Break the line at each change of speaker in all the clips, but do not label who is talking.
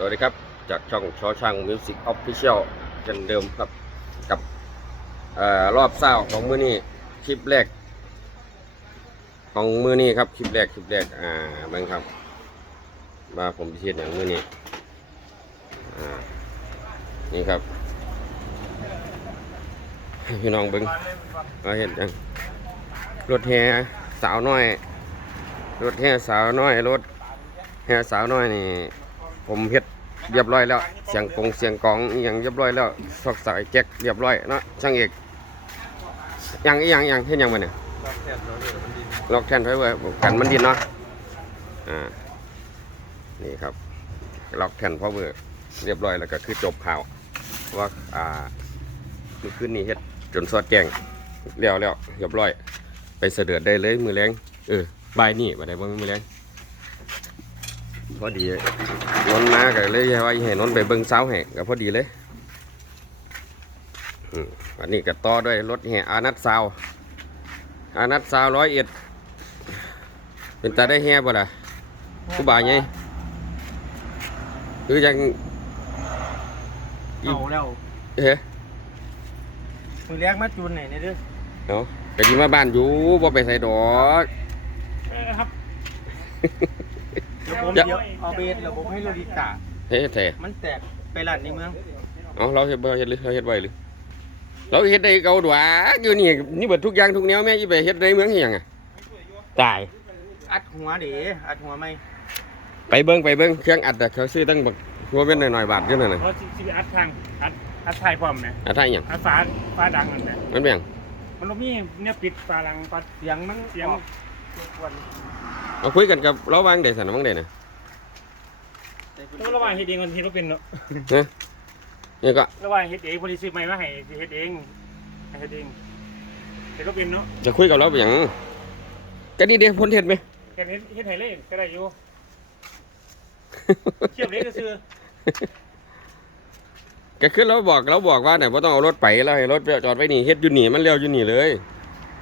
สวัสดีครับ จากช่องชอช่างมิวสิกออฟฟิเชียลเช่นเดิมครับกับอรอบเศร้าของมือนี้คลิปแรก ของมือนี้ครับคลิปแรกคลิปแรกอ่าเบังครับว่าผมจะเทียนอย่างมือนี้อ่านี่ครับพี่น้องเบิ้งเอาเห็นยังรถแห่สาวน้อย รถแห่สาวน้อยรถแห่สาวน้อยนี่ ผมเฮ็ดเรียบร้อยแล้ว เสียงกงเสียงกองอหย่างเรียบร้อยแล้วซอกสายแจ็คเรียบร้อยเนาะช่างเอกหยังอีหยังอีหยังเฮ็ดหยังมาเนี่ยล็อกแทนไว้ไว้กันมันดินเนาะอ่านี่ครับล็อกแทนพาวเวอร์เรียบร้อยแล้วก็คือจบข่าวว่าอ่าเมื่อคืนนี้เฮ็ดจนสอดแจงแล้วแล้วเรียบร้อย ไปเสด็จได้เลยมือแรงเออบ่ายนี่บ่ได้บ่มือแรง พอดีนนมาก็เลยว่าให้นนไปเบิ่งเสาให้ก็พอดีเลยอืมอันนี้ก็ต่อด้วยรถแห่อานัดซาวอานัดซาวร้อยเอ็ดเป็นตาได้แห่บ่ล่ะผู้บ่าวไงคือยัง
เอาแล้ว
เฮ้ย
มือเลี้ยงมาจูนไหนเนี่ยเด้อ
เนาะก็สิมาบ้านอยู่บ่ไปใส่ดอก
ครับเดี๋ยวผม
จะ
เดี๋ยวเอาเบสเดี๋ยวผมให้โรดิกา
เฮ้ยแท้
มันแตกไปหลัดในเมือง
เอาเราเฮ็ดบ่เฮ็ดหรือเราเฮ็ดไว้หรือเราเฮ็ดได้เก่าดวกอยู่นี่นี่เบิดทุกอย่างทุกแนวแม่สิไปเฮ็ดในเมืองเฮ็ดหยังอะตาย
อัดหัวเด๋อัดหัวไหม
ไปเบิ้งไปเบิ้งเครื่องอัดอะเขาซื้อตั้งบักหัวเป็นหน่อยๆบาทอยู่นั่นน่ะ
เพราะสิไปอัดทางอัดอัดถ่ายพร้อมไหม
อัดได้หยัง
อัดฟ้าฟ้าดังนั่นแหละ
มันเป็นหยัง
มันบ่มีเนี่ยปิดฟ้าดังปัด
เสียงมัน
เสียง
ออกวัน
เอาคุยกันกับเราวางได้สันวางได้น่ะ
ต้องระหว่างเฮ็ดเองมันเฮ็ดบ่เป็นเนาะ
นี่ก็
ระหว่างเฮ็ดเองบ่ได้ซื้อใหม่มาให้สิเฮ็ดเองให้เฮ็ดเองเฮ็ดบ่เป็นเนาะ
จะคุยกับเราเป็นหยังก็นี่เด้พ้นเทศไหม
แค่เฮ็ดเฮ็ดให้เลยก็ได้อยู่เทียบเลยก็ซื้อ
ก็คือเราบอกเราบอกว่าเนี่ยว่าต้องเอารถไปแล้วให้รถไปจอดไว้นี่เฮ็ดอยู่นี่มันเลี้ยวอยู่นี่เลย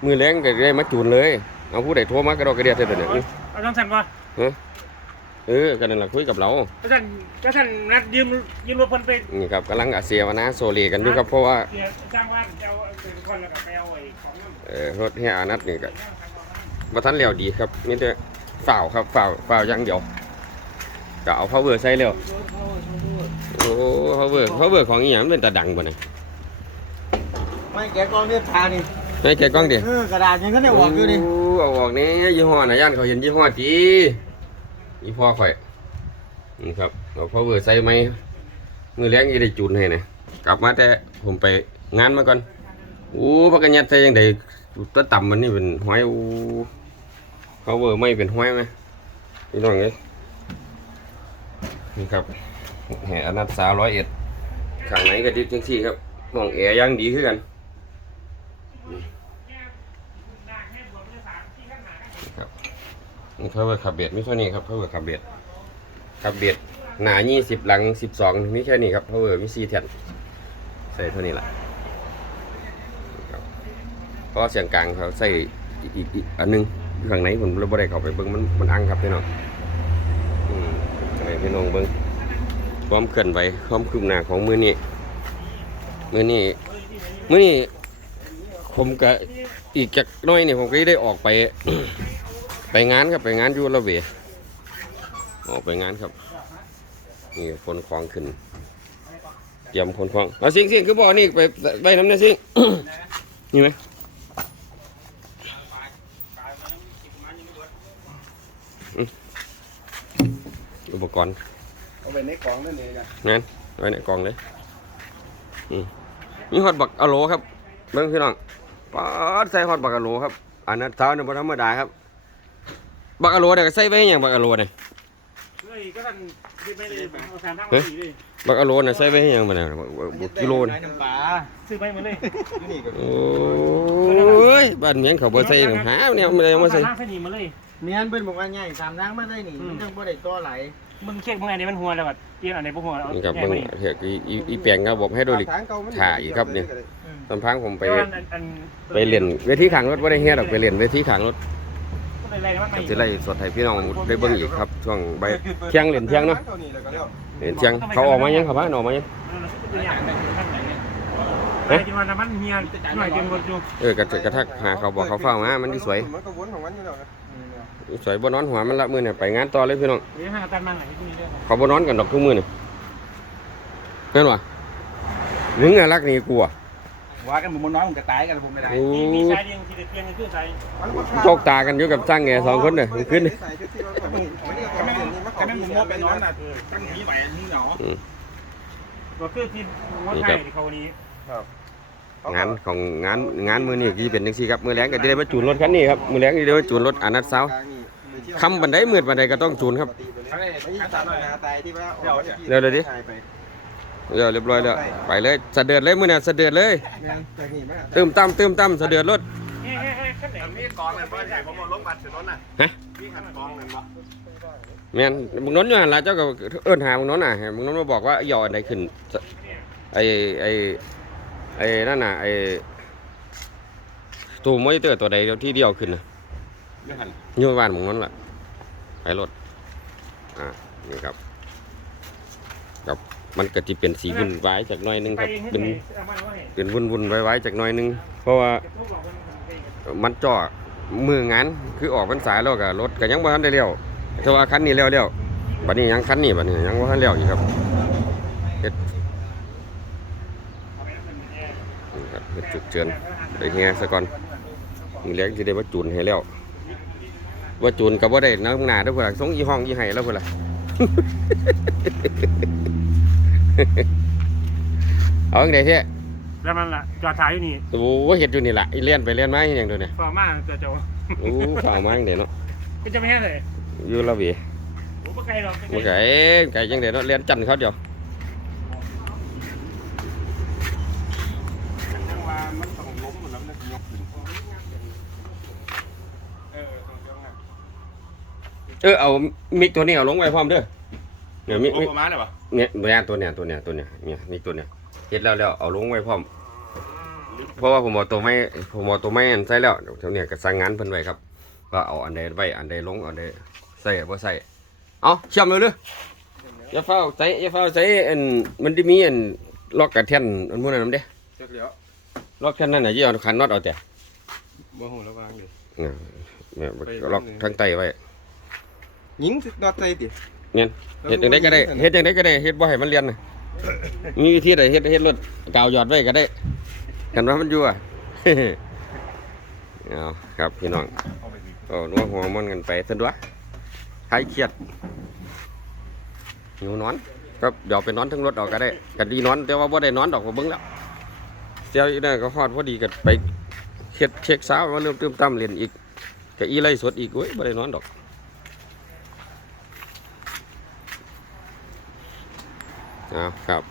มือแรงก็ได้มาจูนเลย เอาผู้ใดโทรมากระดอกกระเดียดเสร็จเนี่ย
เอาจังซั่นบ่
เออกันนั่นแหละคุยกับเรา
ก็ซั่นก็ซั่นนัดยืมยืมรถเพิ่นไป
นี่ครับกำลังอาเซียวนะโซเลกันอยู่ครับเพราะว่า
เสียจ้างว่าจะเอาเป็นคนแล้วก็ไปเอาไอ้ของนำ
เออรถเฮียอานัทนี่ก็บ่ทันเลี้ยวดีครับมีแต่ฝ่าวครับฝ่าวฝ่าวอย่างเดียวก็เอา power ใส่แล้วโอ้ power power ของอีหยังมันเป็นตาดังบ่เนี่ย
ไม่แกกล้องเลือดทานี่
ให้แกะกล้องดิ
เออกระดาษยังก็ได้ออกอยู่นี่
โเอาออกนี่ยี่ห้อน่ะย่านเขาเห็นยี่ห้อจียี่ห้อข่อยนี่ครับเอา power ใส่ไหมมือแรงอีได้จูนให้นะกลับมาแต่ผมไปงานมาก่อนอู้พักกันยัดใส่ยังไดตัวต่ำมันนี่เป็นห้อยอู้ power ไม่เป็นห้อยไหมพี่น้องเอ้ยนี่ครับแห่อนัตสาร้อยเอ็ดข้างไหนก็ดีจังสี่ครับมองแอร์ยังดีขึ้นกัน ครับ นี่เขาเวอร์ขับเบียดไม่เท่านี้ครับเขาเวอร์ขับเบียดขับเบียดหนายี่สิบหลังสิบสองมีแค่นี้ครับเขาเวอร์มีสี่แทนใส่เท่านี้แหละเพราะเสียงกลางเขาใส่อีกอันหนึงข้างในผมเราบ่ได้เข้าไปเบิ้งมันมันอังครับพี่น้องอืมอะไรพี่น้องเบิ้งความเคลื่อนไหวความคืบหน้าของมือนี้มือนี้มือนี้ผมก็อีกจากน้อยเนี่ยผมก็ได้ออกไป ไปงานครับไปงานอยูระเวออกไปงานครับนี่คนคลองขึ้นเตรียมคนคลองเอาสิงสิงคือบ่อนี่ไปไปน้ำเนี่ยสิงนี่ไหมอุปกรณ์
เอาไปในกล่องนั่นเองจ้ะ
งั้นไว้ในกล่องเลยอืมฮอตบักอะโลครับเบิ่งพี่น้องป๊าดใส่ฮอตบักอะโลครับอันนั้นเท้าเนี่ยบ่ธรรมดาครับ บักอะโหลเนี่ยก็ใส่ไว้ให้หยังบักอะโหลเนี่ย
เลยก็ซั่นสิไปเลยเอาสามทาง
เฮ้
มายสี่เลย
บักอะโลน่ะใส่ไว้ให้หยังบ่เนี่ยบักกิโล
น
น่ะ
น้ำปลา
ซื้อไปหมดเลย
อยู่นี่ก็
โอ้ยบ้านเมียงเขาบ่ใส่หยังหาเนี่ยมันเอามาใส่
เอสามทางใส่นี่มาเลย
เมียนเพิ่นบอกว่าใหญ่สามทางมาได้นี่มันจังบ่ได้ต่อไหล
มึงเช็คมึงไงเนี่ยมันหัวแล้วแบบเปลี่ยนอันไหนพวกหัวแล้ว
นี่ครับ
แยก
เบิ่ง
มานี่
เฮ็ดอีอีอีแปลงระบบให้โดริก
ทางเก่ามัน
ถ่ายอีกครับนี่
อืม
ตำพังผมไป
แต่ว่าอันอัน
ไปเรียนเวทีข้างรถบ่ได้เฮ็ดดอกไปเรียนเวทีข้างรถ
ไปอะไรมัน
ก็
ไม่
สิไล่สดให้พี่น้องได้เบิ่งอีกครับช่วงใบายเที่ยงเหรียญเที่ยงเนาะเหรียญเที่ยงเขาออกมายังครับฮะออกมายัง
ตัวอย่างไอ้ที่ว่าน้ำมันเมียหน่อยเต็มรถอยู่
เออกระกระทักหาเขาบอกเขาเฝ้ามามันที่สวย
มันก็วนของมันอยู่แล้วนะ
สวยบ่นอนหัวมันละมื้อเนี่ยไปงานต่อเลยพี่น้อง
เดี๋ยวห้างตันมาไหนที่นี่เรื่อง
เขาบ่นอนกันดอกทุกมื้อนี่แม่นวะมึงอะรักนี่กูอะ
ว่ากันผมน้อยผมจะตายกันผมไม่ได้
โอ้
มีมีสายเดียงที่เตียงคือสาย
โชคตากันอยู่กับช่างแง่สองคนเด้อขึ้นนี่
ก็ไม่ก็ไม่ผมโมไปนอนน่ะตั้งนี้ไปนี่เนาะ
อืม
ก็คือที่วัดไทยเขานี้
งานของงานงานมื้อนี้ที่เป็นจังซี่ครับมื้อแลงก็สิได้มาจูนรถคันนี้ครับมื้อแลงสิได้มาจูนรถอนัตเซาค่ำบันไดมืดบันไดก็ต้องจูนครับเร็วเลยดิ เดี๋ยวเรียบร้อยแล้ว ไปเลยสะเดือดเลยมื้อนี้สะเดือดเลยตื้มตั้มตื้มตั้มสะเดือดรถ
เฮ้ยเฮ้ยเฮ้ยขั้นไหน
มีกองเลยบ่ใช่ผมเอาลงบัตรเสร็จแล้วน่ะ
ฮะ
มีขันกองเลยบ่
แม่นมึงนนท์อยู่หั่นล่ะเจ้าก็เอิ้นหามึงนนท์น่ะให้มึงนนท์มาบอกว่าหยอดอันใดขึ้นไอ้ไอ้ไอ้นั่นน่ะไอ้ตู้มอนิเตอร์ตัวใดที่เดียวขึ้นน่ะ
ไม่หัน
อยู่บ้านมึงนนท์ล่ะไปรถอ่านี่ครับครับ มันก็สิเป็นสีวุ่นวายจากหน่อยหนึง
ไป
ครับ
ให้
เป็น
ไหนเอามาไว้
เป็นวุ่นวุ่นๆวายๆจากหน่อยหนึง เพราะว่า
จะพวกเราเป็น
มันจ่อมืองานคือออกพรรษาแล้วก็รถก็ยังบ่ทันได้เลี้ยวแต่ว่าคันนี้เลี้ยวแล้วบัดนี้ยังคันนี้บัดนี้ยังบ่ทันเลี้ยวอีกครับเฮ็ดนี่ครับเฮ็ดจุดเชิญได้เฮียซะก่อนมือแรกสิได้ว่าจูนให้แล้วว่าจูนก็บ่ได้นะข้างหน้าเด้อพุ่นล่ะส่งอีห้องอีไห้แล้วพุ่นล่ะ เอาจังได๋แท้
แล้วมันล่ะจอดถ่ายอยู่นี่
โอ้เฮ็ดอยู่นี่ล่ะอีเลียนไปเลียนมาเฮ็ดหยังตัวเนี่ย
ฝ่ามากจะจะ
โอ้ข้าวมาจังได๋เนาะ
ก็จะไม่ให้เลย
อยู่ละเวี
โอ้ปไกลหรอก
มันไก่ไก่จังเด็ดเนาะเรียนจันทร์เขาเดียว
จังว่ามันต้องล้มหมดแล้วมันยกขึ้นเออต้องยกอะ
เออเอามิกตัวนี้เอาลงไว้พร้อมเด้อ เนี่ยมิก
โอ้
มิก
ประมาณน่ะบ่
เนี่ยเนี่ยตัวเนี่ยตัวเนี่ยตัวเนี่ยเนี่ยมิกตัวเนี่ยเฮ็ดแล้วแล้วเอาลงไว้พร้อม เพราะว่าผมเอาตัวไม้ผมเอาตัวไม้อันใส่แล้วเดี๋ยวเท่านี้ก็สั่งงานเพิ่นไว้ครับว่าเอาอันใดไว้อันใดลงอันใดใส่บ่ใส่เอาเชื่อมเลยเด้ออย่าเฝ้าใส่อย่าเฝ้าใส่อันมันได้มีอันล็อกกระแท่นอันพวกนั้นนำเด้
จักเดียว
ล็อกแท่นนั่นน่ะยี่เอาคันน็อตเอาแต่
บ่ฮู้ระวังดิ
เนี่ยเนี่ยล็อกทางใต้ไว้
ยิงดอดใจติ
เฮ็ดจังไดก็ได้เฮ็ดจังไดก็ได้เฮ็ดบ่ให้มันเรียนน่ะมีวิธีใดเฮ็ดเฮ็ดรถกาวหยอดไว้ก็ได้กันว่ามันอยู่อะเอาครับพี่น้อง
เอาไปสิ
ก็นัวหัวมันกันไปสะดวกคลายเครียดหิวนอนก็เดี๋ยวไปนอนทั้งรถออกก็ได้ก็ดีนอนแต่ว่าบ่ได้นอนดอกว่าเบิ่งแล้วเสียวอีนั่นก็ฮอดพอดีก็ไปเฮ็ดเช็คสาวมาเริ่มตื้มตั้มเรียนอีกก็อีไล่สดอีกโอ้ยบ่ได้นอนดอก อ่าครับ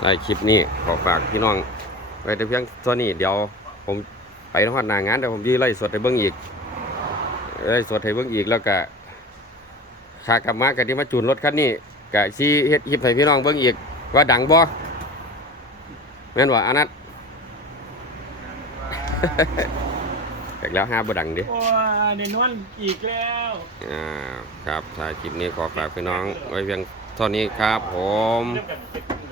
ในคลิปนี้ขอฝากพี่น้องไว้แต่เพียงเท่านี้เดี๋ยวผมไปทอดหน้างานเดี๋ยวผมยีไล่สดให้เบิ้งอีกไล่สดให้เบิ้งอีกแล้วก็ขากลับมากันที่มาจูนรถคันนี้กะชี้เฮ็ดคลิปให้พี่น้องเบิ้งอีกว่าดังบ่แม่นว่าอันนั้นจากแล้วห้าบ่ดังเดิ
โอ้ยในนวลอีกแล้ว
อ่า ครับถ้าคลิปนี้ขอฝากพี่น้องไว้เพียง เท่านี้ครับผม
เ